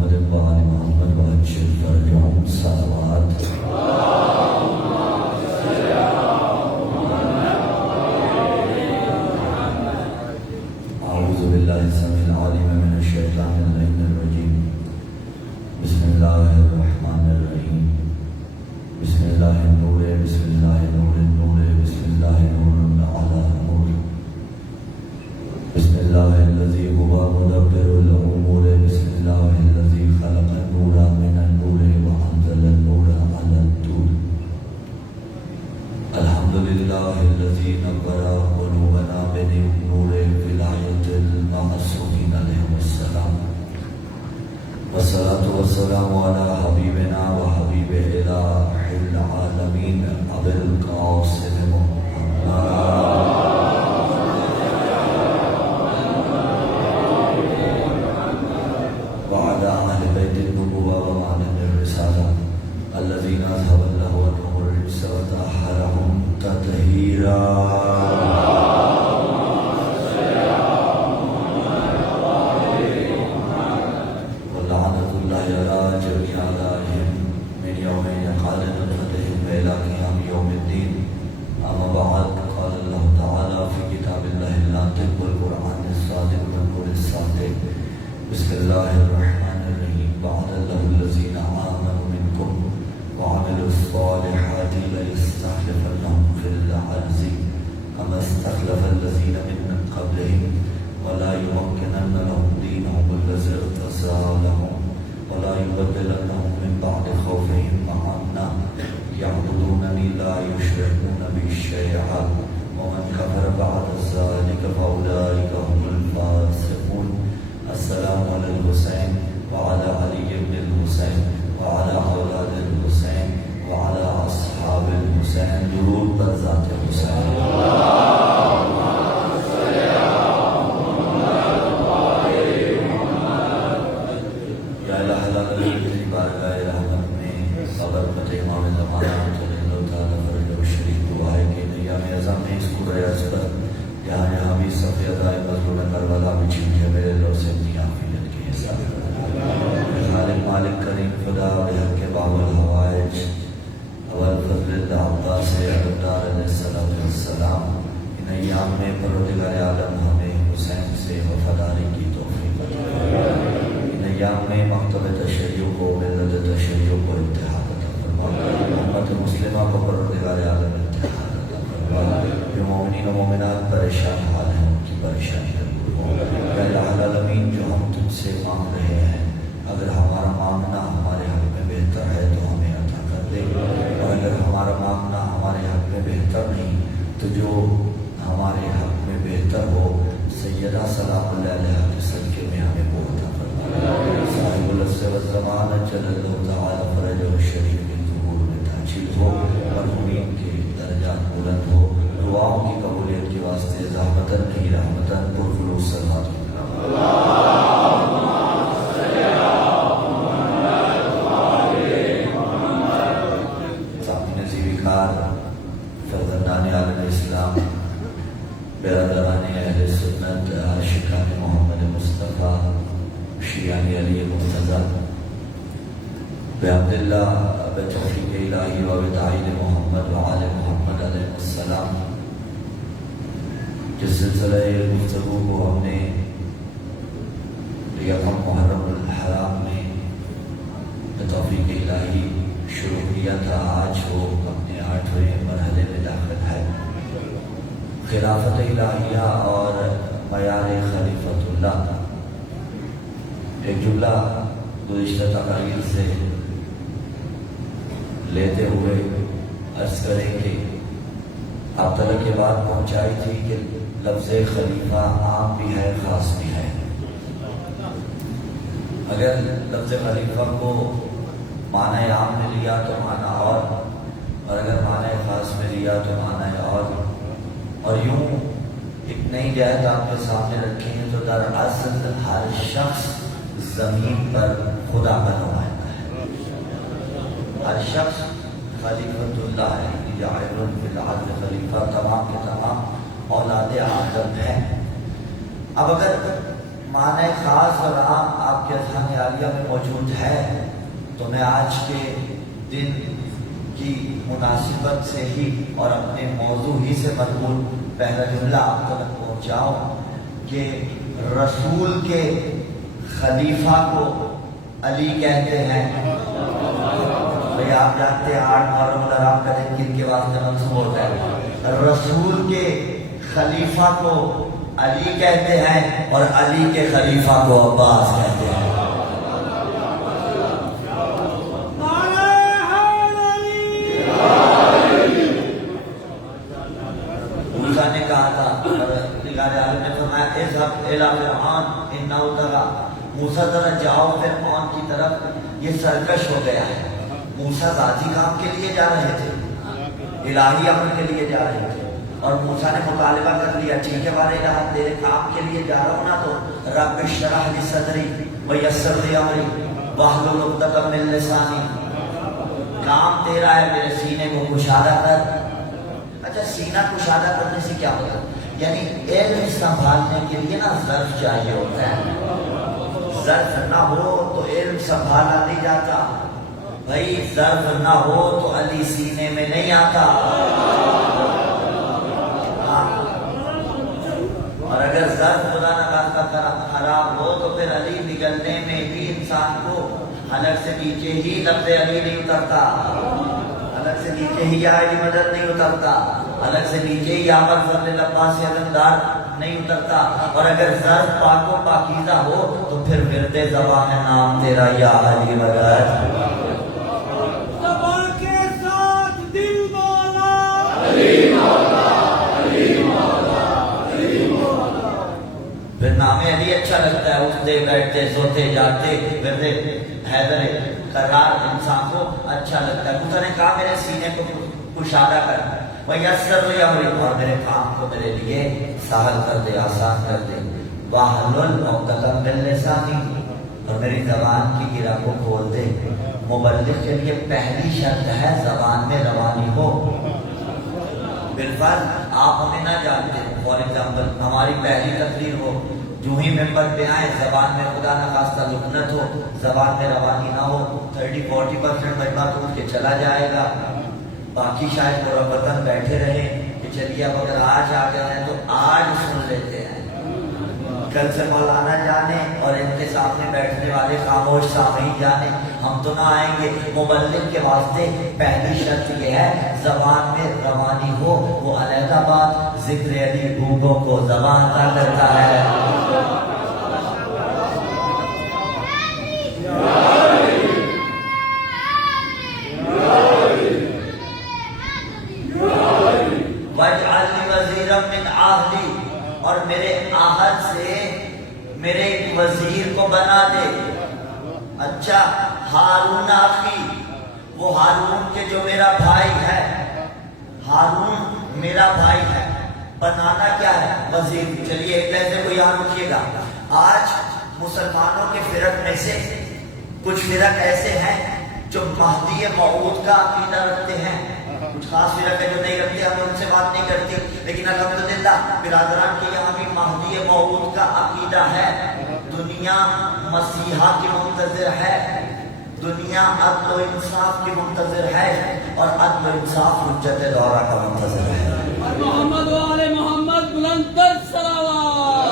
محمد وآل محمد وعجل فرجهم صلوات. أعوذ بالله السميع العليم من الشيطان اللعين الرجيم. بسم الله الرحمن الرحيم. بسم الله النور بسم الله نور النور بسم الله نور على نور. بسم الله الذي هو مدبر الأمور. بسم الله الذي خلق النور من النور وأنزل النور على النور. الحمد لله الذي نور قلوبنا بنور ولاية المعصومين عليهم السلام. والصلاة والسلام على حبيبنا وحبيب إله العالمين أبي القاسم محمد وعلى أهل بيت النبوة ومعلم الرسالة الذين أذهب الله عنهم الرجس وطهرهم تطهيرا. ولعنة الله على جميع أعدائهم من يوم يقال نطفتهم إلى قيام يوم الدين. أما بعد، قال الله تعالى في كتاب الله الناطق والقرآن الصادق والنور الصادق. بسم الله الرحمن الرحيم. وعد الله الذين آمنوا منكم وعملوا الصالحات ليستخلفنهم في الأرض كما استخلف الذين من قبلهم ولا يمكنن لهم دينهم الذي ارتضى لهم ولا يبدلنهم من بعد خوفهم أمنا يعبدونني لا يشركون بي شيئا ومن كفر بعد ذلك فأولئك هم الفاسقون. السلام على الحسين وعلى علي بن الحسين وعلى اولاد الحسين وعلى اصحاب الحسين. درود بر ذات حسین. یا الہ العالمین، تیری بارگاہ رحمت میں صبر فتح امام زمانہ صلی اللہ تعالیٰ فرج و شریف دعا ہے کہ نیا میں ازم میں اس کو ریاض پر یہاں یہاں بھی صفیہ دائے مظلوم کربلا میں چھنجے میرے لو سے اپنی آفیت کے حساب. خالق مالک کریم خدا بحق کے باب الحوائج اول فضل العباس عبدالدار علیہ السلام ان ایام میں پروردگار عالم ہمیں حسین سے وفاداری کی توفیق عطا فرما. ان ایام میں مکتب تشیع کو ملت تشیع کو اتحاد عطا فرما. امت مسلمہ کو پروردگار عالم اتحاد عطا فرما. جو مومنین و مومنات پریشان حال ہیں ان کی پریشانی دور ہو. یا الہ العالمین، جو ہم تجھ سے مانگ رہے ہیں اگر ہمارا مانگنا ہمارے حق میں بہتر ہے تو ہمیں عطا کر دے، اور اگر ہمارا مانگنا ہمارے حق میں بہتر نہیں تو جو ہمارے حق میں بہتر ہو سیدہ سلام اللہ علیہ کے صدقے میں ہمیں وہ عطا فرما. صاحب العصر والزمان جل اللہ تعالی فرج و شریف کے ظہور میں تاجیل ہو، مرحومین کے درجات بلند ہو. دعاؤں کی قبولیت کے واسطے زحمتاً نہیں رحمتاً پرخلوص صلوات. فرزندان عالم اسلام، برادران اہل سنت، عاشقان محمد مصطفیٰ، شیعان علی مرتضیٰ، بحمد اللہ بتوفیق الہی و بتعین محمد وآل محمد علیہ السلام. جس سلسلہ گفتگو کو ہم نے یکم محرم الحرام میں بتوفیق الہی شروع کیا تھا، آج وہ اپنے 8ویں مرحلے میں داخل ہے. خلافت الہیہ اور معیار خلیفۃ اللہ. ایک جملہ گزشتہ تقاریر سے لیتے ہوئے عرض کریں کہ آپ تک یہ بات پہنچائی تھی کہ لفظ خلیفہ عام بھی ہے خاص بھی ہے. اگر لفظ خلیفہ کو معنی عام میں لیا تو معنی اور اگر معنی خاص میں لیا تو معنی اور یوں ایک نئی جہت آپ کے سامنے رکھی ہے تو دراصل ہر شخص زمین پر خدا کا نمائندہ ہے. ہر شخص خلیفۃ اللہ ہے. جاعل فی الارض خلیفہ تمام کے تمام اولاد آدم ہیں. اب اگر معنی خاص اور عام آپ کے اذہان عالیہ میں موجود ہے تو میں آج کے دن کی مناسبت سے ہی اور اپنے موضوع ہی سے مربوط پہلا جملہ آپ تک پہنچاؤں کہ رسول کے خلیفہ کو علی کہتے ہیں۔ بھئی آپ جانتے ہیں 8 محرم الحرام کا دن کن کے واسطے منسوب ہوتا ہے؟ رسول کے خلیفہ کو علی کہتے ہیں اور علی کے خلیفہ کو عباس کہتے ہیں۔ موسیٰ نے کہا تھا، نگار عالم نے فرمایا اذهب الى فرعون انه طغى، موسیٰ ذرا جاؤ فرعون کی طرف، یہ سرکش ہو گیا ہے۔ موسیٰ ذاتی کام کے لیے جا رہے تھے، الہی امر کے لیے جا رہے تھے، اور موسیٰ نے مطالبہ کر لیا ٹھیک ہے بارے الہ تیرے کام کے لیے جا رہا ہوں نا تو رب اشرح لی صدری ویسر لی امری واحلل عقدۃ من لسانی، کام تیرا ہے میرے سینے کو کشادہ کر۔ اچھا سینہ کشادہ کرنے سے کیا ہوتا ہے؟ یعنی علم سنبھالنے کے لیے نا ظرف چاہیے ہوتا ہے، ظرف نہ ہو تو علم سنبھالا نہیں جاتا، بھائی ظرف نہ ہو تو علی سینے میں نہیں آتا، اور اگر ظرف خدا نخواستہ خراب ہو تو پھر علی نکلنے میں بھی انسان کو حلق سے نیچے ہی لفظ علی نہیں اترتا، حلق سے نیچے ہی یا علی مدد نہیں اترتا، حلق سے نیچے ہی یا پر فضل عباس علمدار نہیں اترتا، اور اگر ظرف پاک و پاکیزہ ہو تو پھر ورد زبان ہے نام تیرا یا علی مدد۔ پھر نام علی اچھا لگتا ہے، اٹھتے بیٹھتے سوتے جاتے ورد حیدر قرار انسان کو اچھا لگتا ہے۔ موسیٰ نے کہا میرے سینے کو کشادہ کر ویسر لی امری، اور میرے کام کو میرے لیے سہل کر دے، آسان کر دے، واحلل عقدۃ من لسانی، اور میری زبان کی گرہ کو کھول دے۔ مبلغ کے لیے پہلی شرط ہے زبان میں روانی ہو۔ بالفرض آپ ہمیں نہ جانتے، فار ایگزامپل ہماری پہلی تقریر ہو، جو ہی ممبر پہ آئے زبان میں خدا نخواستہ لکنت ہو، زبان میں روانی نہ ہو، 30-40% مجمع ٹوٹ کے چلا جائے گا، باقی شاید مربتاً بیٹھے رہے کہ چلیے اب اگر آج آ گئے ہیں تو آج سن لیتے ہیں، کل سے مولانا جانے اور ان کے سامنے بیٹھنے والے خاموش سامعین جانے، ہم تو نہ آئیں گے۔ مبلغ کے واسطے پہلی شرط یہ ہے زبان میں روانی ہو، وہ علیحدہ بات، ذکر علی بھوکوں کو زبان عطا کرتا ہے۔ وَاجْعَلْ لِي وَزِيرًا مِّنْ أَهْلِي، اور میرے آہد سے میرے ایک وزیر کو بنا دے۔ اچھا ہارون آخی، وہ ہارون کے جو میرا بھائی ہے، ہارون میرا بھائی ہے، بنانا کیا ہے؟ وزیر۔ چلیے ایک لحظے کو یہاں رکھیے گا، آج مسلمانوں کے فرق میں سے کچھ فرق ایسے ہیں جو مہدی موعود کا عقیدہ رکھتے ہیں، کچھ خاص فرق ہے جو نہیں رکھتے، ہم ان سے بات نہیں کرتے، لیکن الحمدللہ برادران کے یہاں بھی مہدی موعود کا عقیدہ ہے۔ دنیا مسیحا کی منتظر ہے، دنیا عدل و انصاف کی منتظر ہے، اور عدل و انصاف حجت دورہ کا منتظر ہے۔ محمد و آل محمد بلند تر صلوات۔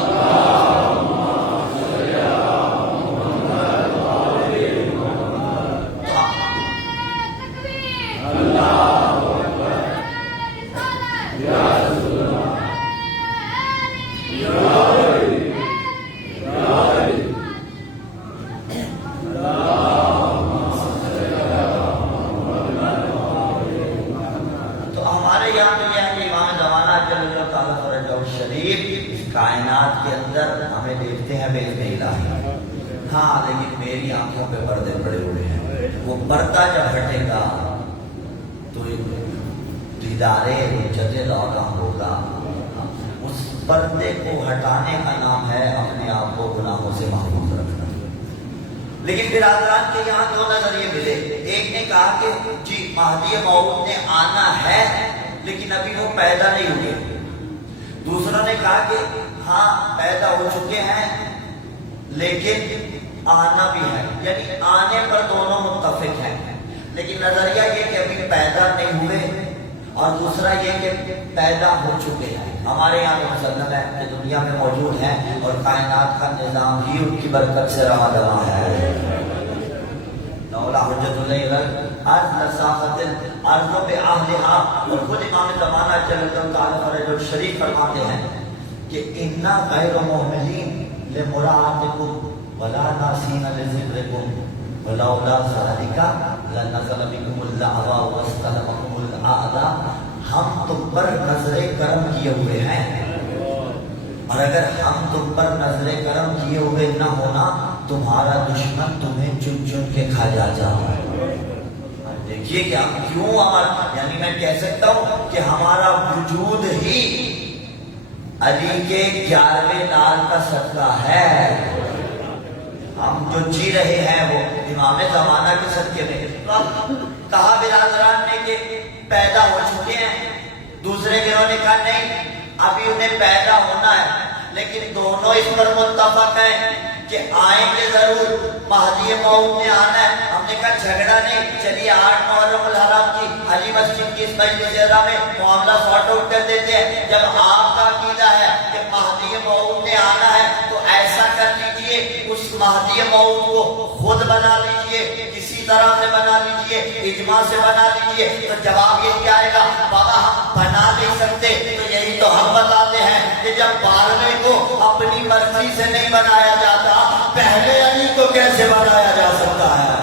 کائنات کے اندر ہمیں دیکھتے ہیں بإذن الہی، ہاں لیکن میری آنکھوں پہ پردے پڑے ہوئے ہیں، وہ پردہ جب ہٹے گا تو دیدار حجت دورہ ہوگا۔ اس پردے کو ہٹانے کا نام ہے اپنے آپ کو گناہوں سے محفوظ رکھنا۔ لیکن برادران کے یہاں دو نظریے ملے، ایک نے کہا کہ جی مہدی موعود نے آنا ہے لیکن ابھی وہ پیدا نہیں ہوئے، دوسروں نے کہا کہ ہاں پیدا ہو چکے ہیں لیکن آنا بھی ہے، یعنی آنے پر دونوں متفق ہیں، لیکن نظریہ یہ کہ ابھی پیدا نہیں ہوئے، اور دوسرا یہ کہ پیدا ہو چکے ہیں۔ ہمارے یہاں مسلم ہے کہ دنیا میں موجود ہیں اور کائنات کا نظام ہی ان کی برکت سے رواں دواں ہے۔ لولا حجت اللہ ارض لساخت الارض باہلها، اور خود امام زمانہ جل تعالی فرج الشریف فرماتے ہیں کہ انا غیر مهملین لمراعاتکم ولا ناسین لذکرکم ولولا ذالک لنزل بکم الاعضاء واستلمکم الاعداء۔ ہم تم پر نظر کرم کیے ہوئے ہیں، اور اگر ہم تم پر نظر کرم کیے ہوئے نہ ہونا تمہارا دشمن تمہیں چن چن کے کھا جاتا ہے۔ دیکھیے کہ ہم کیوں یعنی میں کہہ سکتا ہوں کہ ہمارا وجود ہی علی کے 11ویں لال کا صدقہ ہے۔ ہم جو جی رہے ہیں وہ امام زمانہ کے صدقے میں۔ کہا برادران نے کہ پیدا ہو چکے ہیں، دوسرے گروہ نے کہا نہیں ابھی انہیں پیدا ہونا ہے، لیکن دونوں اس پر متفق ہیں کہ آئیں گے ضرور، مہدی موعود نے آنا ہے۔ ہم نے کہا جھگڑا نہیں، چلیے 8 محرم الحرام کی علی مسجد کی اس مجلس زیرہ میں معاملہ سارٹ آؤٹ کر دیتے ہیں۔ جب آپ کا عقیدہ ہے کہ مہدی موعود نے آنا ہے تو ایسا کر لیجئے اس مہدی موعود کو خود بنا لیجئے، کسی طرح سے بنا لیجئے، اجماع سے بنا لیجئے۔ تو جواب یہی آئے گا بابا ہم بنا نہیں سکتے، تو یہی تو ہم بتاتے ہیں کہ جب 12ویں کو اپنی مرضی سے نہیں بنایا جاتا پہلے علی کو کیسے بنایا جا سکتا ہے؟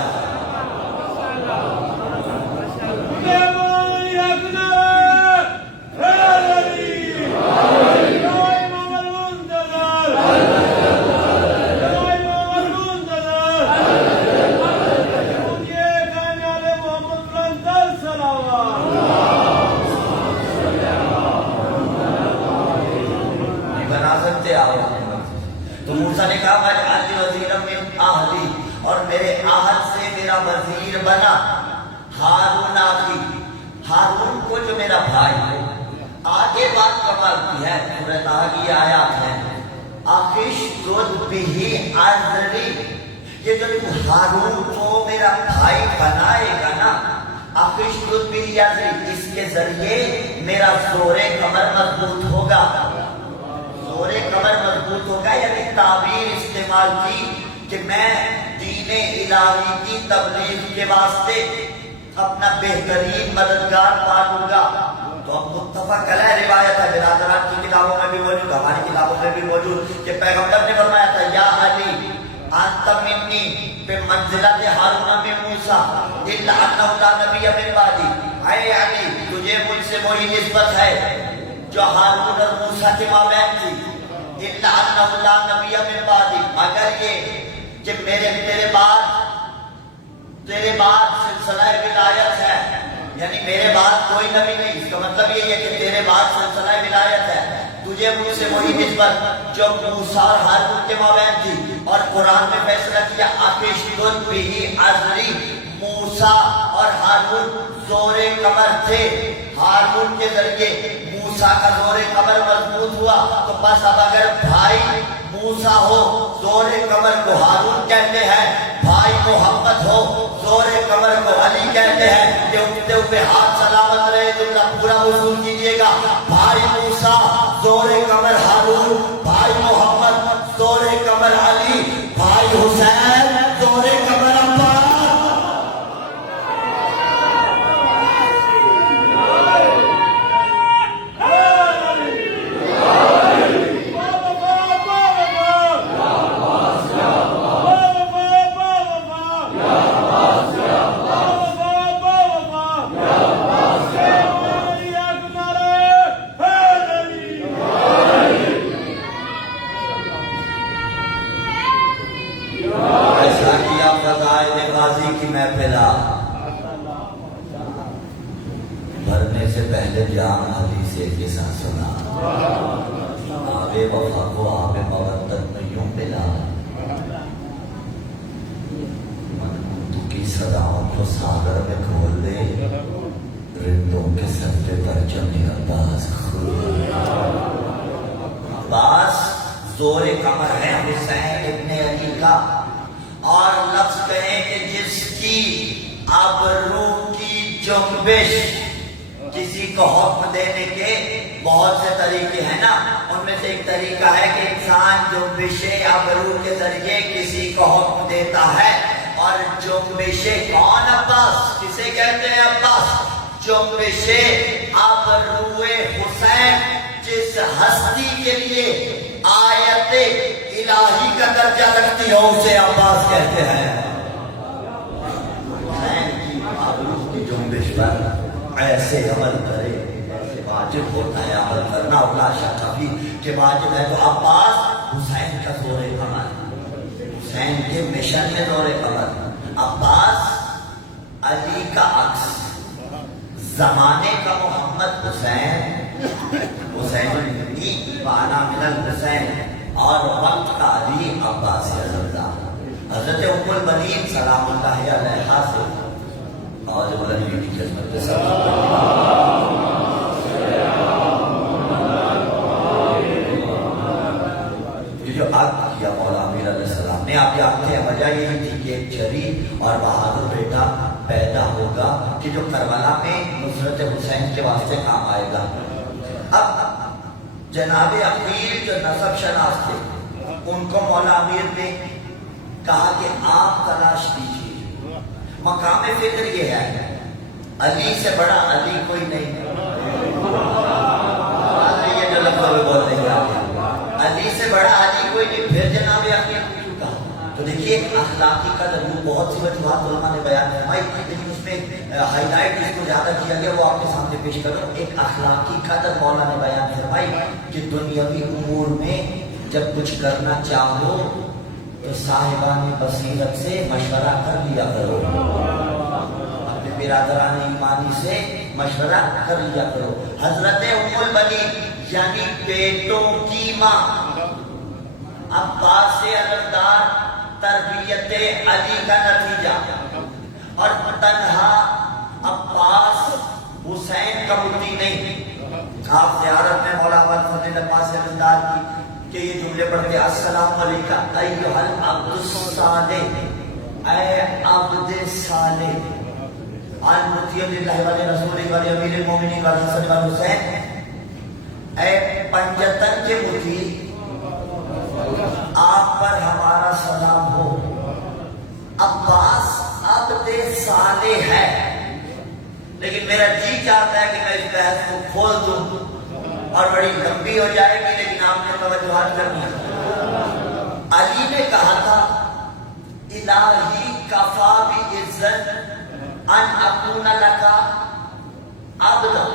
تو موسیٰ نے کہا وَاجْعَلْنِی وَزِیرًا مِنْ أَہْلِی، اور میرے اہل سے میرا وزیر بنا ہارون آخی، ہارون کو جو میرا بھائی ہے۔ آگے بات کمال کی ہے، سورہ طٰہٰ کی آیات ہے اَخِشْدُدْ بِهِ أَزْرِی، یہ جو ہارون کو میرا بھائی بنائے گا نا، اَخِشْدُدْ بِهِ أَزْرِی، اس کے ذریعے میرا زور کمر مضبوط ہوگا۔ زور کمر مضبوط ہوگا یعنی تعبیر استعمال کی کہ میں دین الہی کی تبلیغ کے واسطے اپنا بہترین مددگار پالوں گا۔ تو اب متفق علیہ روایت ہے، برادران کی کتابوں میں بھی موجود، ہماری کتابوں میں بھی موجود، کہ پیغمبر نے فرمایا تھا یا علی انت منی بمنزلت ہارون من موسیٰ الا انہ لا نبی من بعدی، اے علی تجھے مجھ سے وہی نسبت ہے جو ہارون اور موسیٰ کے مابین تھی، الا انہ لا نبی من بعدی، اگر یہ کہ تیرے بعد سلسلہ ولایت ہے، یعنی میرے بعد کوئی نبی نہیں، اس کا مطلب یہ ہے کہ تیرے بعد سلسلہ ولایت ہے، تجھے مجھ سے وہی نسبت جو موسیٰ اور ہارون کے مابین تھی۔ اور قرآن میں فیصلہ کیا اَخِشْدُدْ بِهِ أَزْرِی، موسیٰ اور ہارون زور کمر تھے، ہارون کے ذریعے موسیٰ کا زور کمر مضبوط ہوا، تو بس اب اگر بھائی موسیٰ ہو زور کمر کو ہارون کہتے ہیں، بھائی محمد ہو زور کمر کو علی کہتے ہیں، کہ اٹھتے ہوئے ہاتھ سلامت رہے جملہ پورا وصول کیجئے گا۔ بھائی موسیٰ زور کمر ہارون، بھائی محمد زور کمر علی، بھائی حسین زور کمر عباس۔ بھرنے سے پہلے جان علی سے قصہ سنا، آب وفا کو آب مودت میں یوں ملا، منقوط کی صداؤں کو ساگر میں کھول دے، رندوں کے سر پہ پرچم عباس خود۔ عباس زور کمر ہے حسین ابن علی کا، اور لفظ کہیں کہ جس کی ابرو کی جنبش. کسی کو حکم دینے کے بہت سے طریقے ہیں نا، ان میں سے ایک طریقہ ہے کہ انسان جنبش ابرو کے ذریعے کسی کو حکم دیتا ہے. اور جنبش کون؟ عباس. کسے کہتے ہیں؟ عباس. جنبش ابرو حسین، جس ہستی کے لیے آیت الہی کا درجہ رکھتی ہے اسے عباس کہتے ہیں. حسین کی ابرو کی جنبش پر ایسے عمل کرے، ایسے واجب ہوتا ہے عمل کرنا. اور لا شک ابھی کہ واجب ہے. تو عباس حسین کا زور قمر، حسین کے مشن میں زور قمر. عباس علی کا عکس، زمانے کا محمد حسین، حسین النبی وانا من الحسین، اور وقت کا علی عباس رضا. حضرت ام البنین سلام اللہ علیہا سے اور نبی کی خدمت میں یہ جو عقد کیا مولا امیر علیہ السلام نے، آپ جانتے ہیں وجہ یہی تھی کہ ایک جری اور بہادر بیٹا پیدا ہوگا کہ جو کربلا میں نصرت حسین کے واسطے کام آئے گا. اب جناب عقیل جو نسب شناس تھے، ان کو مولا امیر نے کہا کہ آپ تلاش کیجیے. مقام فکر یہ ہے، علی سے بڑا علی کوئی نہیں. یہ جو لفظ بول رہے ہیں، علی سے بڑا علی کوئی نہیں. پھر جناب عقیل نے کیوں کہا؟ تو دیکھیے اخلاقی قدر، بہت سی وجوہات علماء نے بیان فرمائی، لیکن اس میں ہائی لائٹ جس کو زیادہ کیا گیا وہ آپ کے سامنے پیش کروں. ایک اخلاقی قدر مولا نے بیان فرمائی کہ دنیاوی امور میں جب کچھ کرنا چاہو تو صاحبان بصیرت سے مشورہ کر لیا کرو، اپنے برادران ایمانی سے مشورہ کر لیا کرو. حضرت ام البنین یعنی بیٹوں کی ماں، عباس علمدار تربیت علی کا نتیجہ، اور تنہا عباس حسین کا مٹی نہیں. آپ زیارت میں مولا فضل عباس علمدار کی کہ یہ جملے پڑھتے، السلام علیکم ایھا العبد الصالح، اے عبد صالح، المطیع للہ ولرسولہ ولامیر المومنین والحسن والحسین، اے پنجتن کے مطیع، آپ پر ہمارا سلام ہو. عباس عبد صالح ہے، لیکن میرا جی چاہتا ہے کہ میں اس بحث کو کھول دوں اور بڑی لمبی ہو جائے گی، لیکن آپ نے توجہات کرنی ہے. علی نے کہا تھا الہی کفا بعزت ان اکون لکا عبدا.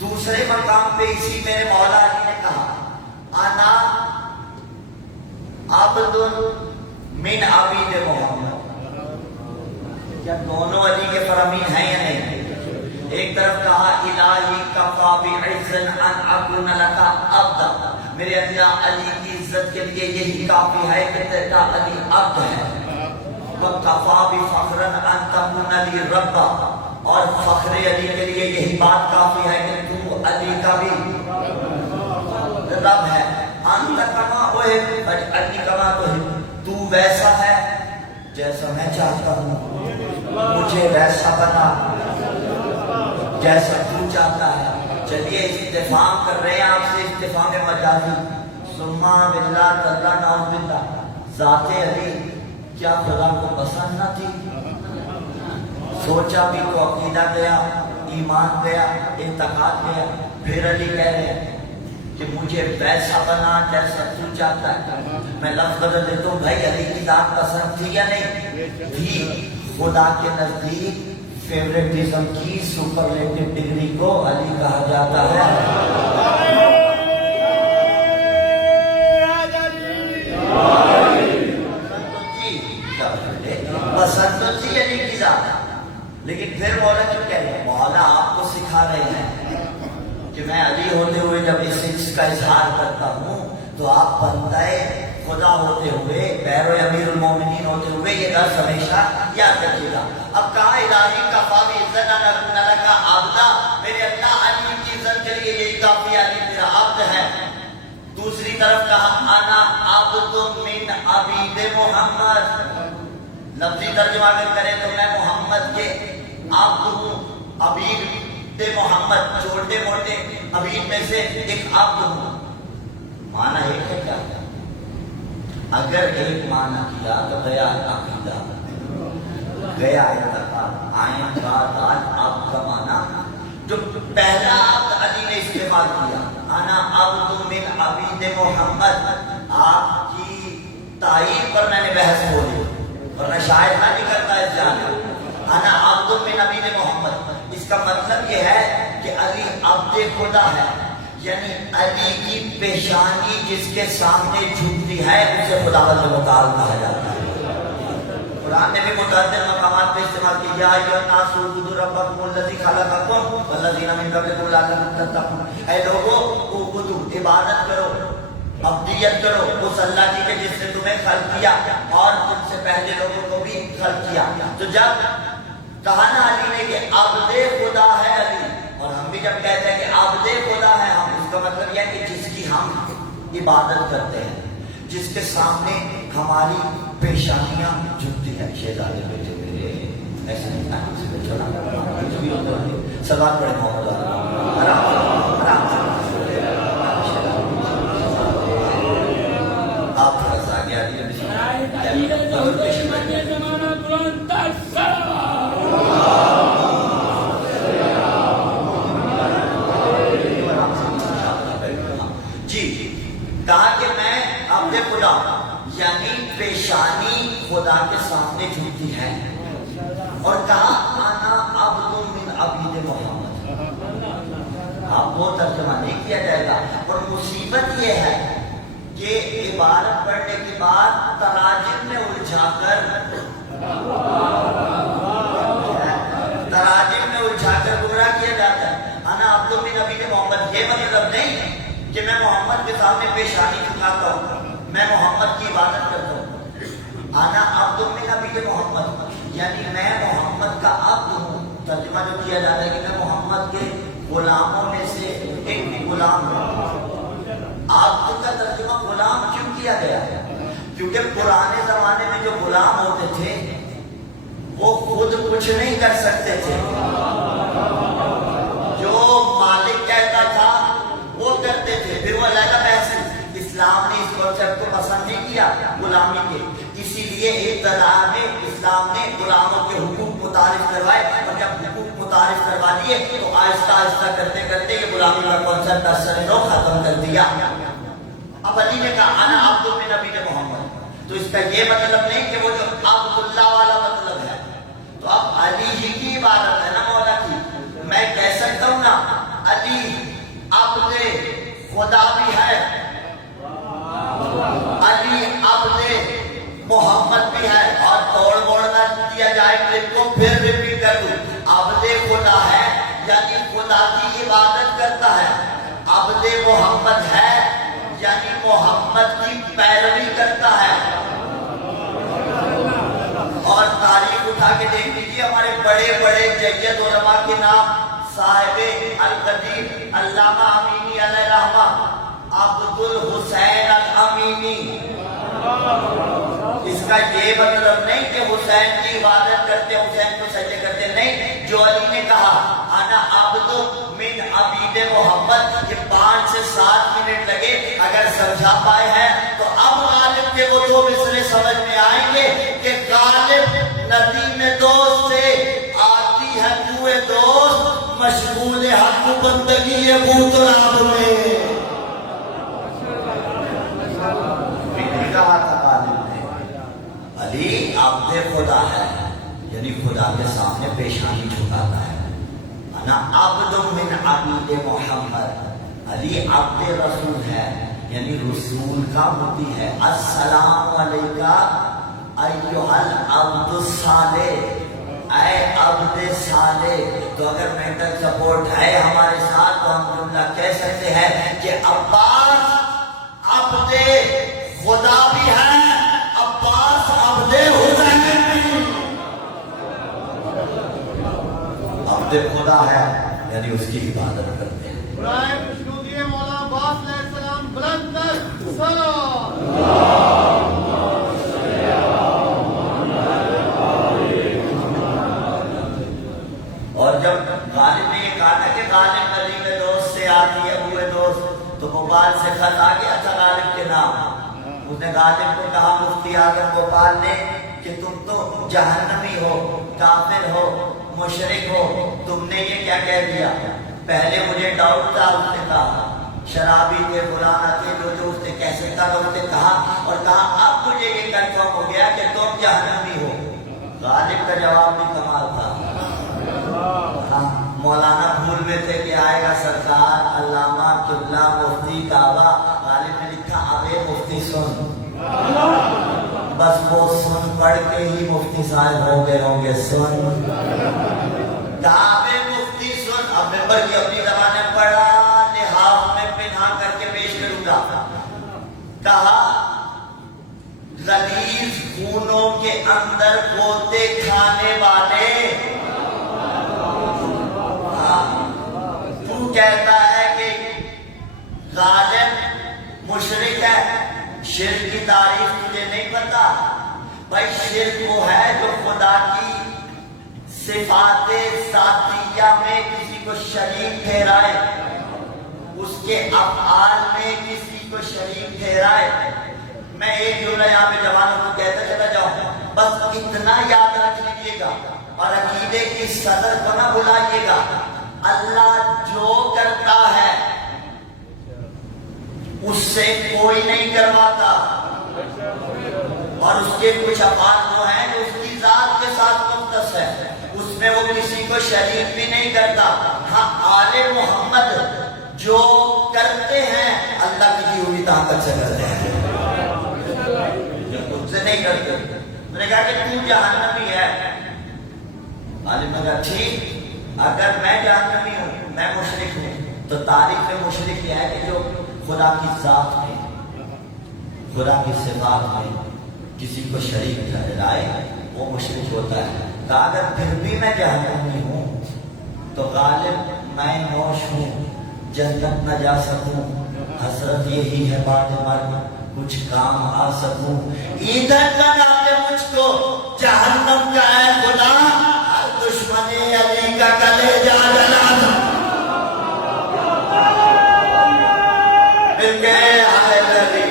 دوسرے مقام پہ اسی میرے مولا علی نے کہا انا عبد من عبید محمد. کیا دونوں علی کے فرامین ہیں یا نہیں؟ ایک طرف کہا الہی کفا بعزت ان اکون لکا عبدا، میرے اللہ علی کی عزت کے لیے یہی کافی ہے کہ تیرا علی عبد ہے. وَكَفَى بِفَخْرًا أَن تَكُونَ لِي رَبًّا، اور فخر علی کے لیے یہی بات کافی ہے کہ تو علی کا بھی رب ہے. أَنْتَ كَمَا أُحِبُّ فَاجْعَلْنِي كَمَا تُحِبُّ، تو ویسا ہے جیسا میں چاہتا ہوں، مجھے ویسا بنا جیسا تو چاہتا ہے. چلیے استفہام کر رہے ہیں آپ سے، استفہام مجازی. سما باللہ تعالیٰ نعوذ باللہ، ذات علی کیا خدا کو پسند نہ تھی؟ سوچا بھی تو عقیدہ گیا، ایمان گیا، اعتقاد گیا. پھر علی کہہ رہے ہیں کہ مجھے ویسا بنا جیسا تو چاہتا ہے. میں لفظ بدل دیتا ہوں، بھائی علی کی ذات پسند تھی یا نہیں تھی؟ خدا کے نزدیک فیوریٹزم کی سپرلیٹو ڈگری کو علی کہا جاتا ہے. پسند تو تھی علی کی ذات، لیکن پھر مولا کیوں کہہ رہے ہیں؟ مولا آپ کو سکھا رہے ہیں کہ میں علی ہوتے ہوئے جب اس چیز کا اظہار کرتا ہوں تو آپ بندہ خدا ہوتے ہوئے، پیرو امیر المومنین ہوتے ہوئے یہ درس ہمیشہ یاد رکھیے گا. اب کہا الہی کفا بعزت ان اکون لکا عبدا، میرے اللہ علی کی عزت کے لیے یہی کافی، علی میرا عبد ہے. دوسری طرف کہا انا عبد من عبید محمد، لفظی ترجمہ اگر کریں تو میں محمد کے عبد ہوں، عبید محمد، چھوٹے موٹے عبید میں سے ایک عبد ہوں. معنی ایک ہے کیا؟ اگر ایک معنی کیا تو گیا عقیدہ، گیا اعتقاد، آئین کا داد آپ کا معنی جو پہلا عبد علی نے استعمال کیا، انا عبد من عبید محمد، آپ کی تائید پر میں نے بحث کھولی ورنہ شاید نہ نکلتا اس جانے. انا عبد من عبید محمد، اس کا مطلب یہ ہے کہ علی عبد خدا ہے، یعنی علی کی پیشانی جس کے سامنے جھکتی ہے اسے خداوند متعال کہا جاتا ہے. قرآن نے بھی متعدد مقامات پہ استعمال کیا، یا ایھا الناس اعبدوا ربکم الذی خلقکم والذین من قبلکم لعلکم تتقون. اے لوگو اعبدوا، عبادت کرو، عبدیت کرو اس اللہ کی کہ جس نے تمہیں خلق کیا اور تم سے پہلے لوگوں کو بھی خلق کیا. تو جب کہا نا علی نے کہ عبد خدا ہے علی، اور ہم بھی جب کہتے ہیں کہ عبد خدا ہے ہم، اس کا مطلب یہ ہے کہ جس کی ہم عبادت کرتے ہیں، جس کے سامنے ہماری پیشانیاں جھکتی ہیں. شہزادے بیٹے میرے ایسے نہیں تھا کسی پہ چلا کچھ بھی ہوتا ہے. سلام پڑھے محمد آرام آپ تھوڑا سا آگے آگے کہا کہ میں عبد خدا، یعنی پیشانی خدا کے سامنے جھکتی ہے. اور کہا انا عبد من عبید محمد، آپ وہ ترجمہ نہیں کیا جائے گا. اور مصیبت یہ ہے کہ عبارت پڑھنے کے بعد تراجم میں الجھا کر گمراہ کیا جاتا ہے. انا عبد من عبید محمد، یہ مطلب نہیں کہ میں محمد کے سامنے پیشانی جھکاتا ہوں، میں محمد کی عبادت کرتا ہوں. انا عبد من عبید محمد، یعنی میں محمد کا عبد ہوں. ترجمہ جو کیا جاتا ہے کہ میں محمد کے غلاموں میں سے ایک غلام ہوں. عبد کا ترجمہ غلام کیوں کیا گیا ہے؟ کیونکہ پرانے زمانے میں جو غلام ہوتے تھے وہ خود کچھ نہیں کر سکتے تھے، جو مالک کہتا تھا وہ کرتے تھے. پھر وہ علیحدہ بحث، اسلام نے اس کانسیپٹ کو پسند نہیں کیا غلامی کے، اسی لیے ابتداء میں اسلام نے غلاموں کے حقوق متعارف کروائے. اور جب حقوق متعارف کروا دیے تو آہستہ آہستہ کرتے کرتے یہ غلامی کا کانسیپٹ اثر نو ختم کر دیا. اب علی نے کہا انا عبد من عبید محمد، تو اس کا یہ مطلب نہیں کہ وہ جو عبداللہ والا مطلب ہے. تو اب علی ہی کی عبادت ہے نا مولا کی. میں کہہ سکتا ہوں نا علی عبد خدا بھی ہے، علی عبد محمد بھی ہے. اور توڑ موڑ نہ دیا جائے کلپ کو، پھر ریپیٹ کر دوں. عبد خدا ہے یعنی خدا کی عبادت کرتا ہے، عبد محمد ہے یعنی محمد کی پیروی کرتا ہے. اور تاریخ اٹھا کے دیکھ لیجیے، ہمارے بڑے بڑے جید علماء کے نام صاحب القدیر علامہ امینی علیہ رحمہ، عبد الحسین الامینی. اس کا یہ مطلب نہیں کہ حسین کی عبادت کرتے، حسین کو سجدے کرتے، نہیں. جو علی نے کہا انا عبد من عبید محمد، یہ 5 سے 7 منٹ لگے. اگر سمجھا پائے ہیں تو اب غالب کے وہ 2 مصرے سمجھ میں آئیں گے کہ غالب ندی میں دوست سے آتی ہے کوئے دوست، مشغول حق بندگی بوت راب میں. کہا تھا غالب نے علی عبد خدا ہے، یعنی خدا کے سامنے پیشانی جھکاتا ہے. انا عبد من عبید محمد، علی عبد رسول ہے یعنی رسول کا متی ہے. السلام علیکہ ایھا العبد الصالح، اے عبد صالح. تو اگر مینٹل سپورٹ ہے ہمارے ساتھ تو ہم جملہ کہہ سکتے ہیں کہ عباس عبد خدا بھی ہے، عباس عبد حسین بھی. عبد خدا ہے یعنی اس کی عبادت کرتے ہیں. برائے خوشنودی مولانا عباس علیہ السلام بلند تر سلام. سے خط آ گیا تھا غالب کے نام. اس نے غالب کو کہا مفتی اعظم گوپال نے کہ تم تو جہنمی ہو، کافر ہو، مشرک ہو، تم نے یہ کیا کہہ دیا؟ پہلے مجھے ڈاؤٹ تھا، اس نے کہا شرابی تھے، فلانا تھے، جو اس نے کہہ سکتا تھا اس نے کہا، اور کہا اب مجھے یہ کنفرم ہو گیا کہ تم جہنمی ہو. غالب کا جواب بھی کمال تھا. ہاں مولانا بھول میں تھے کہ آئے گا سرکار علامہ قبلہ مفتی کعبہ. غالب نے لکھا ابے مفتی سن، بس وہ سن پڑھ کے ہی مفتی صاحب ہو گئے ہوں گے. سن کہا ابے مفتی سن. اب ممبر کی اپنی زبان میں پڑھا، لحاظ میں پنہا کر کے پیش کروں گا. کہا غلیظ خونوں کے اندر پوتے کھانے والے، تو کہتا ہے کہ غالب مشرک ہے، شرک کی تعریف تجھے نہیں پتا؟ بھائی شرک وہ ہے جو خدا کی صفات ذاتیہ میں کسی کو شریک ٹھہرائے، اس کے افعال میں کسی کو شریک ٹھہرائے. میں ایک جملہ یہاں پہ جوانوں کو کہتا چلا جاؤں، بس اتنا یاد رکھ لیجیے گا اور عقیدے کی صدر کو نہ بھلائیے گا. اللہ جو کرتا ہے اس سے کوئی نہیں کرواتا، اور اس کے کچھ افعال وہ ہیں جو اس کی ذات کے ساتھ مختص ہے، اس میں وہ کسی کو شریک بھی نہیں کرتا. ہاں آل محمد جو کرتے ہیں اللہ کی دی ہوئی طاقت سے کرتے ہیں، خود سے نہیں کرتے. میں نے کہا کہ تو جہنمی ہے. عالم نے کہا ٹھیک، اگر میں جہنمی ہوں، میں مشرک ہوں، تو تعریف مشرک یہ ہے کہ جو خدا کی ذات میں، خدا کی صفات میں کسی کو شریک ٹھہرائے وہ مشرک ہوتا ہے. کہا اگر پھر بھی میں جہنمی ہوں تو غالب میں نوش ہوں، جنت نہ جا سکوں، حسرت یہی ہے بعد مرگ کچھ کام آ سکوں. ادھر کا نام ہے مجھ کو جہنم کا ہے خدا، ہر دشمن علی کا کلیجہ جلا دو. مل گئے حیدری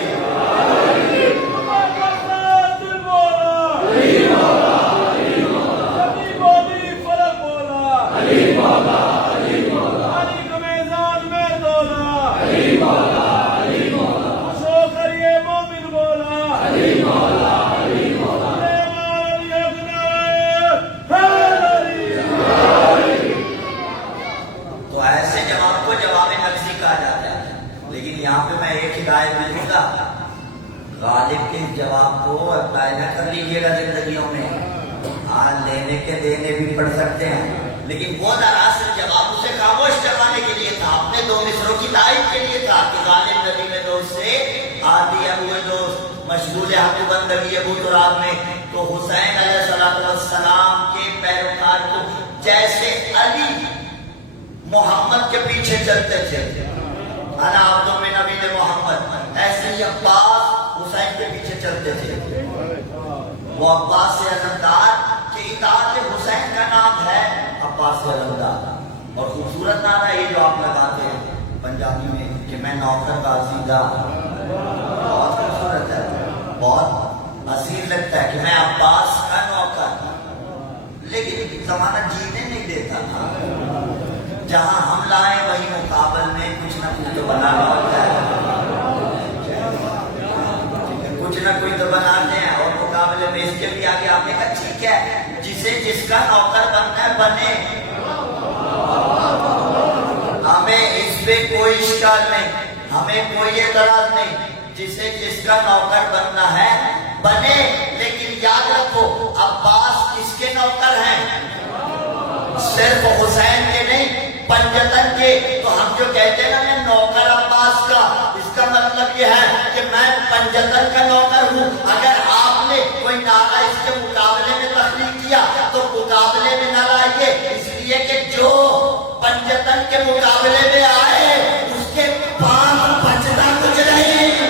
غالب کے جواب کو اپلائی نہ کر لیجیے گا زندگیوں میں. آج لینے کے دینے بھی پڑھ سکتے ہیں، لیکن وہ دراصل جواب اسے خاموش کروانے کے لیے تھا، اپنے دو مصروں کی تائید کے لیے تھا کہ غالب نبی میں دوست سے آدھی ہوئے دوست مشغول حق بندگی ابو تراب میں. تو حسین علیہ السلام کے پیروکار کو جیسے علی محمد کے پیچھے چلتے تھے، انا عبد من نبی محمد، ایسے ہی عباس حسین کے پیچھے چلتے تھے. وہ عباس سے علمدار کہ اطاعت حسین کا نام ہے عباس سے علمدار. اور خوبصورت نام ہے یہ جو آپ لگاتے ہیں پنجابی میں کہ میں نوکر کا عزیزہ، بہت خوبصورت ہے، بہت عزیز لگتا ہے کہ میں عباس کا نوکر. لیکن زمانہ جینے نہیں دیتا تھا، جہاں ہم لائیں وہی مقابل میں کچھ نہ کچھ تو بنانا ہوتا ہے، کچھ نہ کچھ تو بناتے ہیں. اور مقابلے میں اس کے بھی آگے آپ نے کہا ٹھیک ہے، جسے جس کا نوکر بننا ہے بنے، ہمیں اس پہ کوئی اشکال نہیں، ہمیں کوئی اعتراض نہیں. جسے جس کا نوکر بننا ہے بنے، لیکن یاد رکھو عباس کس کے نوکر ہیں؟ صرف حسین کے نہیں، پنجتن کے. تو ہم جو کہتے ہیں نا میں نوکر عباس کا، اس کا مطلب یہ ہے کہ میں پنجتن کا نوکر ہوں. اگر آپ نے کوئی نعرہ اس کے مقابلے میں تخلیق کیا تو مقابلے میں نہ لائیے، اس لیے کہ جو پنجتن کے مقابلے میں آئے اس کے پاس بچنا کچھ نہیں.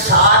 7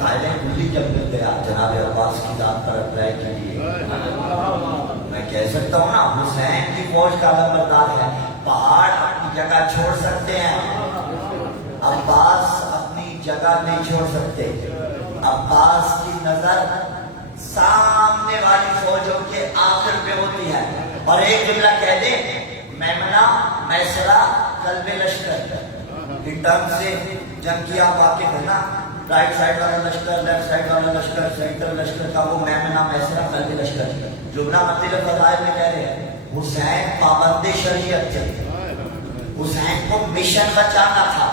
قائد کلی جب مل گیا جناب عباس کی ذات پر اپلائی کے لیے، میں کہہ سکتا ہوں نا حسین کی فوج کا لمبردار ہے، پہاڑ اپنی جگہ چھوڑ سکتے ہیں، عباس اپنی جگہ نہیں چھوڑ سکتے۔ عباس کی نظر سامنے والی فوجوں کے آخر پہ ہوتی ہے، اور ایک جملہ کہہ دے، میمنہ میسرہ قلب لشکر، ان ٹرم سے جنگ کی آپ واقف ہے نا، رائٹ سائڈ والا لشکر، لیفٹ سائڈ والا لشکر، سینٹر لشکر کا وہ میمنہ میسرہ قلب لشکر۔ جملہ مطلب فضائل میں کہہ رہے ہیں حسین پابند شریعت تھے، حسین کو مشن بچانا تھا،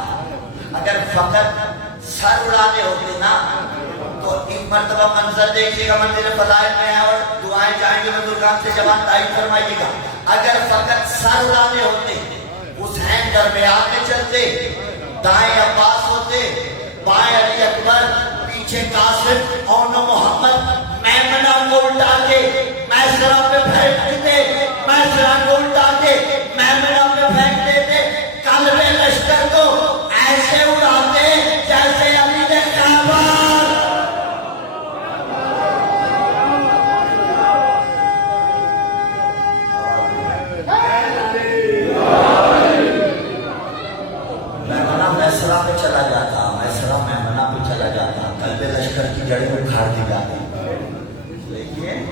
اگر فقط سر اڑانے ہوتے نا تو ایک مرتبہ منظر دیکھیے گا منزل فضائل میں ہے، اور دعائیں چاہیں گے بزرگان سے جوان تائید فرمائیے گا، اگر فقط سر اڑانے ہوتے حسین درمیان میں چلتے، دائیں عباس ہوتے، بائیں علی اکبر، پیچھے قاسم اور محمد، میمنہ کو الٹا کے میسرہ پہ پھینک دیتے، میسرہ کو الٹا کے میمنہ پہ پھینک دیتے، قلب لشکر کو ایسے اڑاتے جیسے علی نے کعبہ۔ میمنہ میسرہ پہ چلا جاتا، میسرہ میمنہ پہ چلا جاتا، قلب لشکر کی جڑیں اکھاڑ دی جاتی۔ لیکن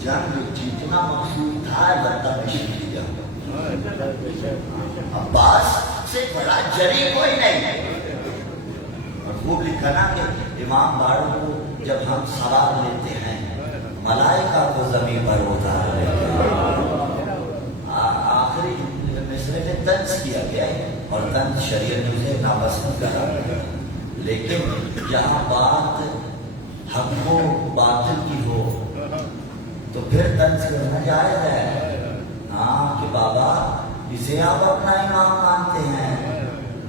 جنگ جیتنا مقصود تھا، البتہ مشن کیا، عباس سے بڑا جری کوئی نہیں۔ خوب لکھا نا کہ امام باڑوں کو جب ہم سوار لیتے ہیں ملائکہ کو زمین پر اتار لیتے ہیں۔ آخری مصرے میں طنز کیا گیا ہے، اور طنز شریعت نے اسے ناپسند کرا، لیکن جہاں بات حق و باطل کی ہو تو پھر طنز کرنا جائز ہے۔ ہاں کہ بابا اسے آپ اپنا امام مانتے ہیں،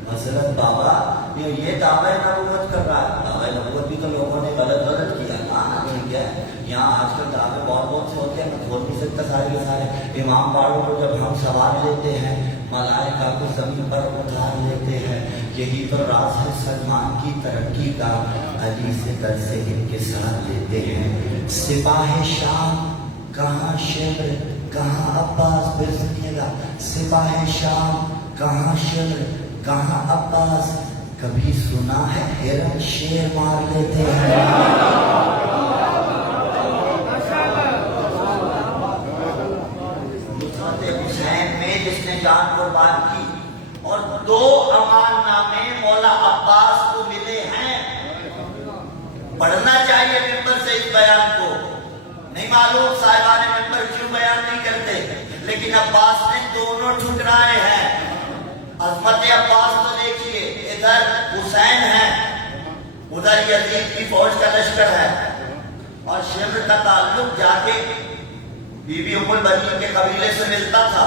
حضرت بابا یہ دعوی نبوت کر رہا ہے، دعوی نبوت بھی تو لوگوں نے غلط کیا نا، ٹھیک ہے، یہاں آج کل دعوے بہت سے ہوتے ہیں، میں کھول نہیں سکتا سارے کے سارے۔ امام باڑوں کو جب ہم سوار لیتے ہیں ملائکہ کو زمین پر اتار لیتے ہیں، یہی تو راز ہے سلمان کی ترقی کا، علی سے درس انکسار لیتے ہیں۔ سپاہ شام کہاں شمر کہاں عباس، پھر سنیے گا، سپاہ شام کہاں شمر کہاں عباس، کبھی سنا ہے ہرن شیر مار لیتے ہیں۔ نصرت حسین میں جس نے جان قربان کی، اور 2 امان نامے مولا عباس کو ملے ہیں، پڑھنا چاہیے ممبر سے اس بیان کو، نہیں معلوم صاحبان ممبر کیوں بیان نہیں کرتے، لیکن عباس نے دونوں ٹھکرائے ہیں۔ عظمت عباس کو دیکھیے، ادھر حسین ہے، ادھر یزید کی فوج کا لشکر ہے، اور شمر کا تعلق جا کے بی بی ام البنین کے قبیلے سے ملتا تھا،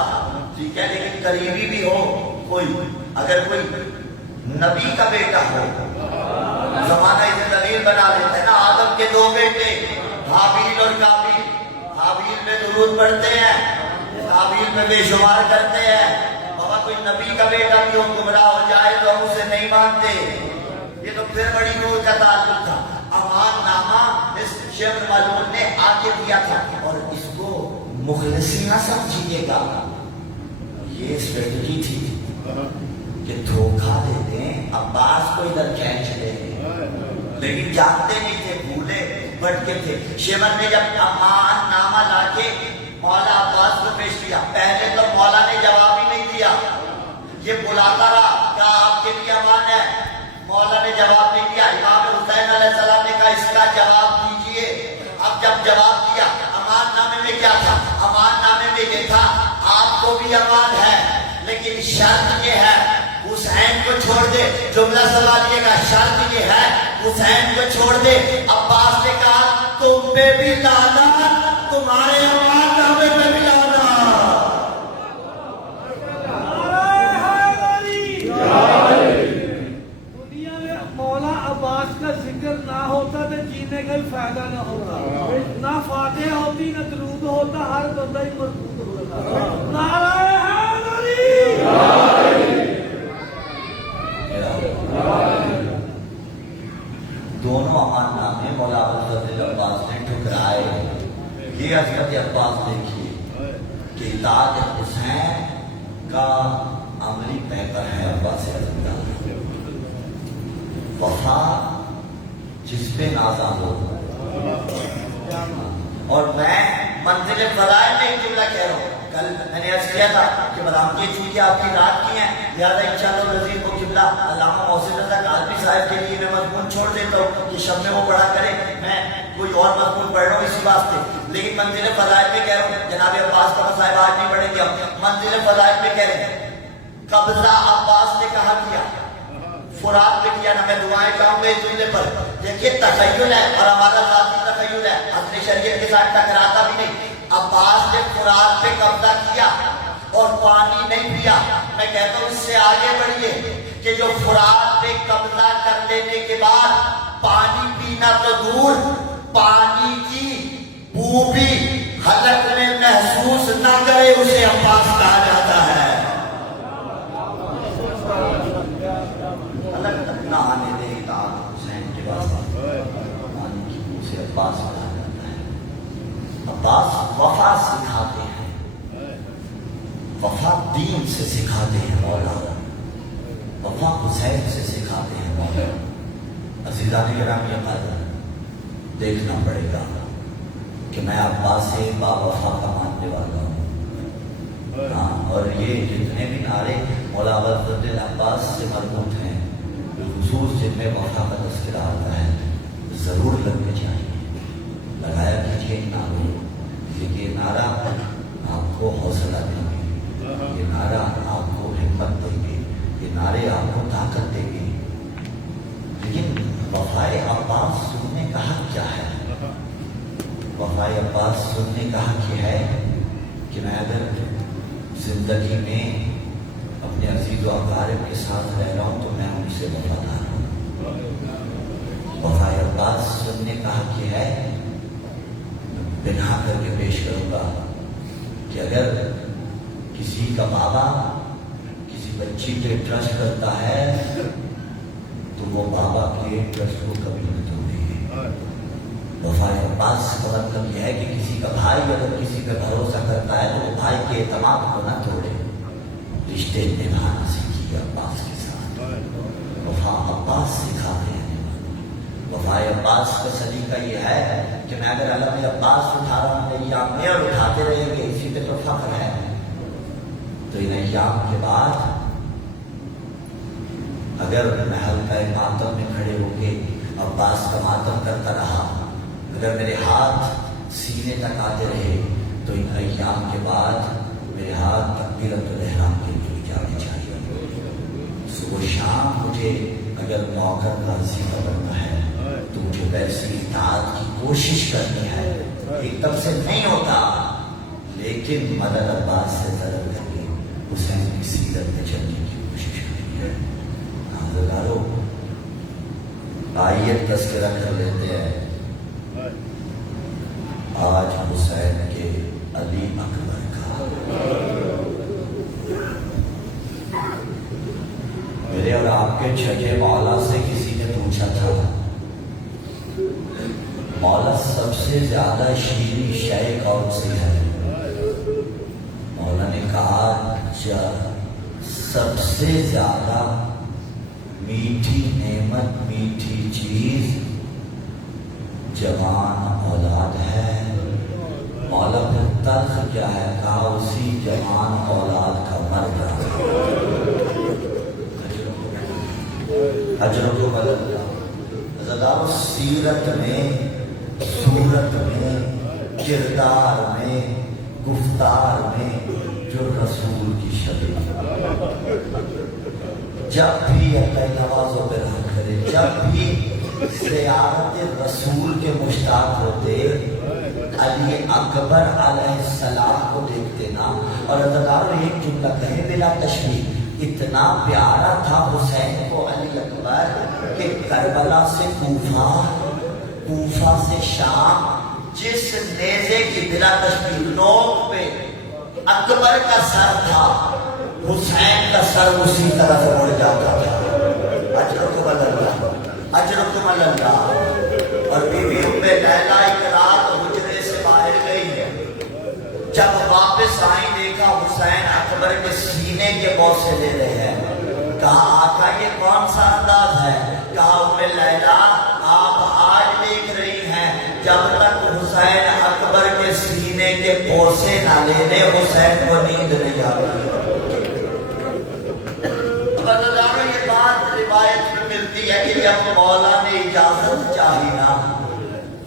ٹھیک ہے، لیکن قریبی بھی ہو کوئی، اگر کوئی نبی کا بیٹا ہو، زمانہ اسے دلیل بنا لیتا ہے نا، آدم کے 2 بیٹے حابیل اور قابیل، حابیل میں درود پڑھتے ہیں، قابیل میں بے شمار کرتے ہیں، بابا کوئی نبی کا بیٹا بھی ہو گمراہ ہو جائے تو ہم اسے نہیں مانتے، یہ تو پھر بڑی دور کا تعلق تھا۔ امان نامہ اس شمر ملعون نے آگے دیا تھا، اور اس کو مخلصی نہ سمجھیے گا، یہ اسٹریٹجی تھی کہ دھوکہ دے دیں، عباس کو ادھر کھینچ لیں، لیکن جانتے نہیں تھے، بھولے بھٹکے تھے۔ شمر نے جب امان نامہ لا کے مولا عباس کو پیش کیا، پہلے تو مولا نے جواب ہی نہیں دیا، یہ بلاتا رہا کہ آپ کے لیے امان ہے، مولا نے جواب نہیں دیا۔ امام حسین علیہ السلام نے کہا اس کا جواب دیجئے، اب جب جواب دیا، امان نامے میں کیا تھا؟ امان نامے میں یہ تھا آپ کو بھی امان ہے، لیکن شرط یہ ہے حسین کو چھوڑ دے، جملہ سنبھالیے گا، شرط یہ ہے حسین کو چھوڑ دے۔ عباس نے کہا تم پہ بھی لانا، تمہارے امان نامے پہ بھی لانا۔ دنیا میں مولا عباس کا ذکر نہ ہوتا تو جینے کا بھی فائدہ نہ ہوتا، نہ فاتحہ ہوتی نہ درود ہوتا، ہر بندہ ہی مضبوط ہوتا۔ نعرہ دونوں امان نامے مولا ابوالفضل عباس نے ٹھکرائے. یہ حضرت عباس دیکھیے کہ اطاعت حسین کا عملی پیکر ہے عباس اعظم کا. وفا جس پہ نازا ہو. اور میں منزل فضائل میں ایک جملہ کہہ رہا ہوں. کل میں نے عرض کیا تھا کہ برآمدی چونکہ آپ کی رات کی ہیں لہٰذا انشاءاللہ العزیز کو قبلہ علامہ محسن رضا کاظمی صاحب کے لیے میں مضمون چھوڑ دیتا ہوں کہ شب میں وہ پڑھا کرے. میں کوئی اور مضمون پڑھ رہا ہوں اسی واسطے. لیکن منزل فضائل میں کہہ رہا ہوں جناب عباس کا صاحب آج نہیں پڑھیں گے ہم. منزل فضائل میں کہہ رہے ہیں قبضہ عباس نے کہا کیا فرات پہ کیا نا. میں دعائیں چاہوں گا اس جملے پر. دیکھیے تخیل ہے اور ہمارا ذاتی تخیل ہے, اپنی شریعت کے ساتھ ٹکراتا بھی نہیں. عباس نے فرات پہ قبضہ کیا اور پانی نہیں پیا. میں کہتا ہوں اس سے آگے بڑھیے کہ جو فرات پہ قبضہ کر لینے کے بعد پانی پینا تو دور, پانی کی بو بھی حلق میں محسوس نہ کرے اسے عباس کہا جاتا ہے. نہ آنے دے اطاعت حسین کے واسطے پانی کی بو سے عباس کہا جاتا ہے. عباس وفا سکھاتے ہیں, وفا دین سے سکھاتے ہیں مولا, وفا حسین سے سکھاتے ہیں مولا. عزیزان گرامی یہ قدر دیکھنا پڑے گا کہ میں عباس سے با وفا کا ماننے والا ہوں. ہاں, اور یہ جتنے بھی نعرے مولا ابوالفضل عباس سے مربوط ہیں خصوص جن میں وفا کا تذکرہ آتا ہے ضرور لگنے چاہیے. لگایا کیجیے ان نعروں. یہ نعرہ آپ کو حوصلہ دیں گے, یہ نعرہ آپ کو ہمت دیں گے, یہ نعرے آپ کو طاقت دیں گے. لیکن وفائے عباس سننے کا حق کیا ہے؟ وفائے عباس سننے کا حق یہ ہے کہ میں اگر زندگی میں اپنے عزیز و اقارب کے ساتھ رہ رہا ہوں تو میں ان سے وفادار ہوں. وفائے عباس سننے کا حق یہ ہے, بنا کر کے پیش کروں گا کہ اگر کسی کا بابا کسی بچی پہ ٹرسٹ کرتا ہے تو وہ بابا کے ٹرسٹ کو کبھی نہیں توڑے. وفائے عباس کا مطلب یہ ہے کہ کسی کا بھائی اگر کسی پہ بھروسہ کرتا ہے تو وہ بھائی کے اعتماد کو نہ توڑے. رشتے نبھانا سیکھیے عباس کے ساتھ. وفا عباس سکھاتے ہیں. وفائے عباس کا سلیقہ یہ ہے کہ میں اگر علم عباس اٹھا رہا ہوں ایام میں اور اٹھاتے رہیں گے اسی پہ تو فخر ہے. تو ان ایام کے بعد اگر میں حلقہ ماتم میں کھڑے ہو کے عباس کا ماتم کرتا رہا, اگر میرے ہاتھ سینے تک آتے رہے تو ان ایام کے بعد میرے ہاتھ تکبیرۃ الاحرام کے لیے جانے چاہیے. صبح شام مجھے اگر موقع غازی بننا ہے تو مجھے ویسی اطاعت کی کوشش کرنی ہے. ایک دم سے نہیں ہوتا, لیکن مدد عباس سے طلب کر کے حسین کی سیرت میں چلنے کی کوشش کرنی ہے. ناظرینو آئیے تذکرہ کر لیتے ہیں آج حسین کے علی اکبر کا. میرے اور آپ کے چھجے مولا سے کسی نے پوچھا تھا مولا سب سے زیادہ شیریں شے کون سی ہے؟ مولا نے کہا سب سے زیادہ میٹھی نعمت میٹھی چیز جوان اولاد ہے. مولا پھر تلخ کیا ہے؟ کہا اسی جوان اولاد کا مر جانا. اجر کو بدل جاؤ. سیرت میں, صورت میں, کردار میں, گفتار میں جو رسول کی شکل, جب بھی اللہ نوازوں پہ رحم کرے, جب بھی زیارت رسول کے مشتاق ہوتے علی اکبر علیہ السلام کو دیکھتے نا. اور اللہ ایک جملہ کہے بلا تشبیہ, اتنا پیارا تھا حسین کو علی اکبر کہ کربلا سے کوفہ, کوفہ سے شام, جس نیزے کی بلا تشبیہ نوک پہ اکبر کا سر تھا حسین کا سر اسی طرف مڑ جاتا تھا. اجر کو بدل جاتا. اجرکم اللہ. اور بی بی ام لیلا ایک رات حجرے سے باہر گئی ہے. جب واپس آئی دیکھا حسین اکبر کے سینے کے بوسے لے رہے ہیں. کہا آقا یہ کون سا انداز ہے؟ کہا ام لیلا آپ آج دیکھ رہی ہیں جب تک حسین اکبر کے سینے کے بوسے نہ لینے حسین کو نیند نہیں آتی. یہ بات روایت میں ملتی ہے کہ جب مولا نے اجازت چاہی نا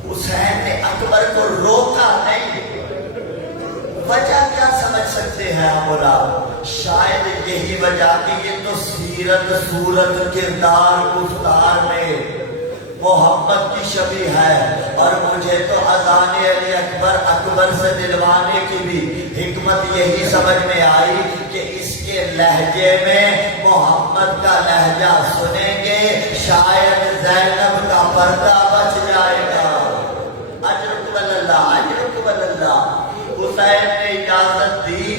حسین نے اکبر کو روکا نہیں. وجہ کیا سمجھ سکتے ہیں ہم آپ؟ شاید یہی وجہ کہ یہ تو سیرت صورت کردار گفتار میں محمد کی شبیہ ہے. اور مجھے تو اذان علی اکبر اکبر سے دلوانے کی بھی حکمت یہی سمجھ میں آئی کہ اس کے لہجے میں محمد کا لہجہ سنیں گے شاید زینب کا پردہ بچ جائے گا. اجرکم اللہ اجرکم اللہ. حسین نے اجازت دی.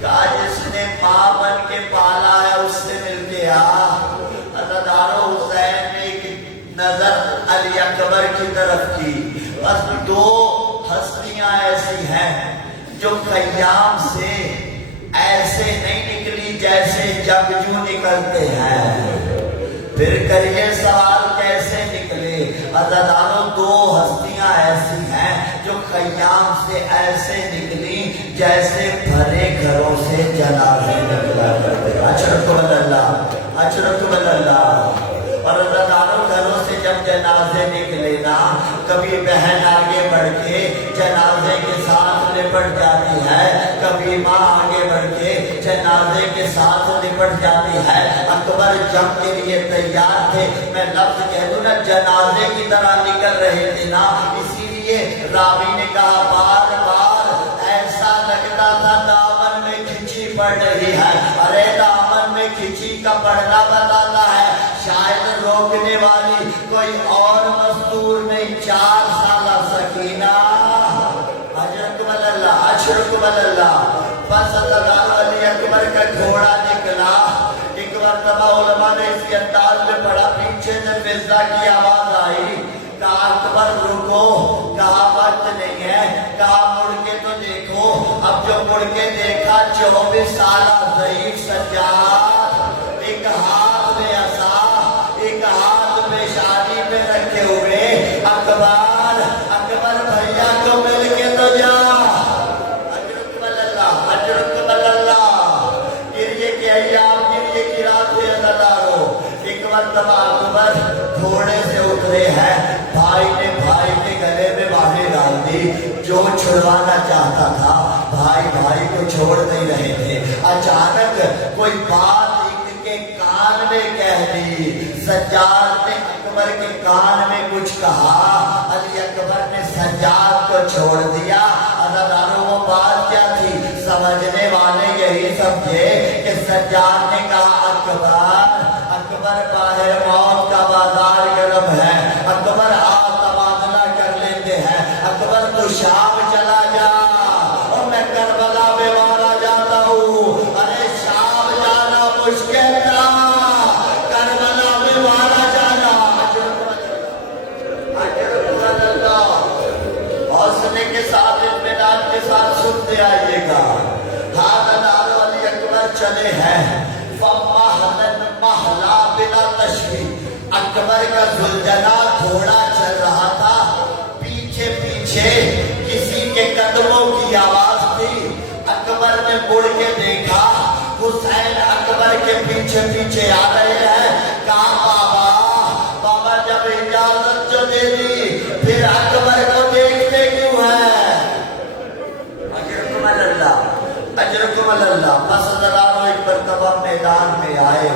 کہا جس نے ماں بن کے پالا ہے اس سے مل کے آ. عزادارو حسین نے ایک نظر علی اکبر کی طرف کی. بس دو ہستیاں ایسی ہیں جو خیام سے ایسے نہیں نکلی جیسے جگجو نکلتے ہیں. پھر کریے سوال کیسے نکلے؟ عزادارو دو ہستیاں ایسی ہیں جو خیام سے ایسے نکلی جیسے بھرے گھروں سے جنازے نکلا کرتے. اجرکم اللہ اجرکم اللہ. اور عزادارو گھروں سے جب جنازے نکلے نا کبھی بہن آگے بڑھ کے جنازے کے ساتھ لپٹ جاتی ہے, کبھی ماں آگے بڑھ کے جنازے کے ساتھ لپٹ جاتی ہے. اکبر جنگ کے لیے تیار تھے. میں لفظ کہہ دوں نا جنازے کی طرح نکل رہے تھے نا, اسی لیے راوی نے کہا بار بار ایسا لگتا تھا دامن میں کھچی پڑ رہی ہے. ارے دامن میں کھچی کا پڑنا بتاتا ہے شاید روکنے والی کوئی اور مزدور نہیں 4 سالہ سکینہ. اجرکم اللہ اجرکم اللہ. بس اللہ علی اکبر کا گھوڑا نکلا. ایک مرتبہ علماء نے اسی انداز میں پڑھا, پیچھے سے فضا کی آواز آئی. کہا اکبر رکو. کہا وقت نہیں ہے. کہا مڑ کے تو دیکھو. اب جو مڑ کے دیکھا 24 سالہ ضعیف سجاد, ایک ہاتھ میں عصا ایک ہاتھ میں شادی پہ رکھے ہوئے. اکبر اکبر بھیا تو مل کے تو جا. اجرکم اللہ اجرکم اللہ. گریے کے ایام گریے کی راتیں عزادارو. ایک مرتبہ اکبر گھوڑے سے اترے ہیں. بھائی نے بھائی کے گلے میں باہیں ڈال دی. جو چھڑوانا چاہتا تھا بھائی بھائی کو چھوڑ نہیں رہے تھے. اچانک کوئی بات ان کے کان میں کہہ دی. سجاد نے اکبر کے کان میں کچھ کہا. علی اکبر نے سجاد کو چھوڑ دیا. عزادارو وہ بات کیا تھی؟ سمجھنے والے یہی سمجھے کہ سجاد نے کہا اکبر اکبر باہر موت کا بازار گرم ہے. اکبر آپ تبادلہ کر لیتے ہیں. اکبر تو شام چلا جا اور میں کربلا میں مارا جاتا ہوں. ارے شام جانا مشکل تھا, کربلا میں مارا جانا. حوصلے کے ساتھ اطمینان کے ساتھ سنتے آئیے گا. حاضر علی اکبر چلے ہیں. محلا بلا تشویش. اکبر کا زلجنا گھوڑا چل رہا تھا. پیچھے پیچھے کسی کے قدموں کی آواز تھی. اکبر نے مڑ کے دیکھا حسین اکبر کے پیچھے پیچھے آ رہے ہیں. کہا بابا بابا جب اجازت جو دے دی پھر اکبر کو دیکھتے کیوں ہے؟ اجرکم اللہ اجرکم اللہ. بس عزادارو ایک مرتبہ میدان میں آئے.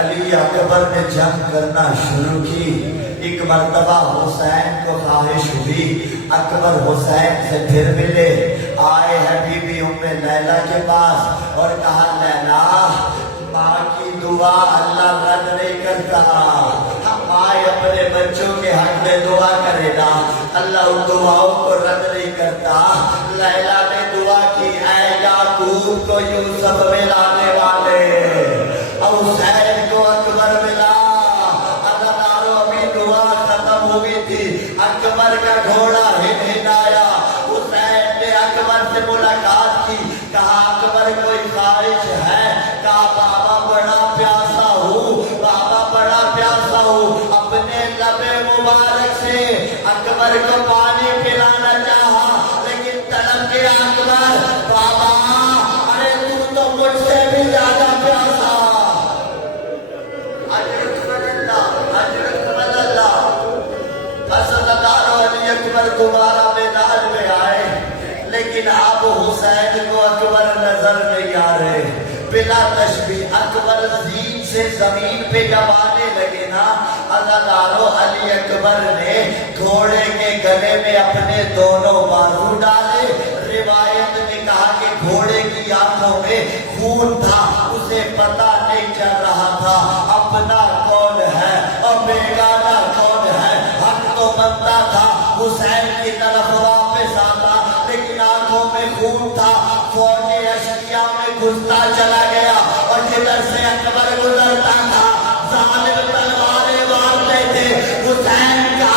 علی اکبر نے جنگ کرنا شروع کی. ایک مرتبہ حسین کو خواہش ہوئی. اکبر حسین سے پھر ملے. آئے ہیں بی بی ام لیلا کے پاس اور کہا لیلا ماں کی دعا اللہ رد نہیں کرتا. ماں اپنے بچوں کے حق میں دعا کرے نا اللہ ان دعاؤں کو رد نہیں کرتا. لیلا نے دعا کی اے یعقوب کو یوسف میں لانے والے, اور حسین کو اکبر ملا. عزادارو ابھی اکبر کا گھوڑا ہلایا، حسین نے اکبر سے ملاقات کی، کہا اکبر کوئی خواہش ہے؟ کہا بابا بڑا پیاسا ہوں، بابا بڑا پیاسا ہوں۔ اپنے لب مبارک سے اکبر کو پانی پلانا چاہا، لیکن طلب کے اکبر بابا ارے تو مجھ سے بھی زیادہ پیاسا۔ علی اکبر دوبارہ میدان میں آئے، لیکن اب حسین کو اکبر نظر نہیں آ رہے۔ بلا تشبیہ اکبر زین سے زمین پہ جب آنے لگے نا، عزادارو علی اکبر نے گھوڑے کے گلے میں اپنے دونوں بازو ڈالے۔ روایت نے کہا کہ گھوڑے کی آنکھوں میں خون تھا، اسے پتہ نہیں چل رہا تھا اپنا کون ہے اور بیگانہ کون ہے۔ حق تو بنتا تھا حسین کی طرف واپس آتا، لیکن آنکھوں میں خون تھا، فوج اشکیا میں گھستا چلا گیا، اور جدھر سے اکبر گزرتا تھا ظالم تلواریں مارتے تھے۔ حسین کا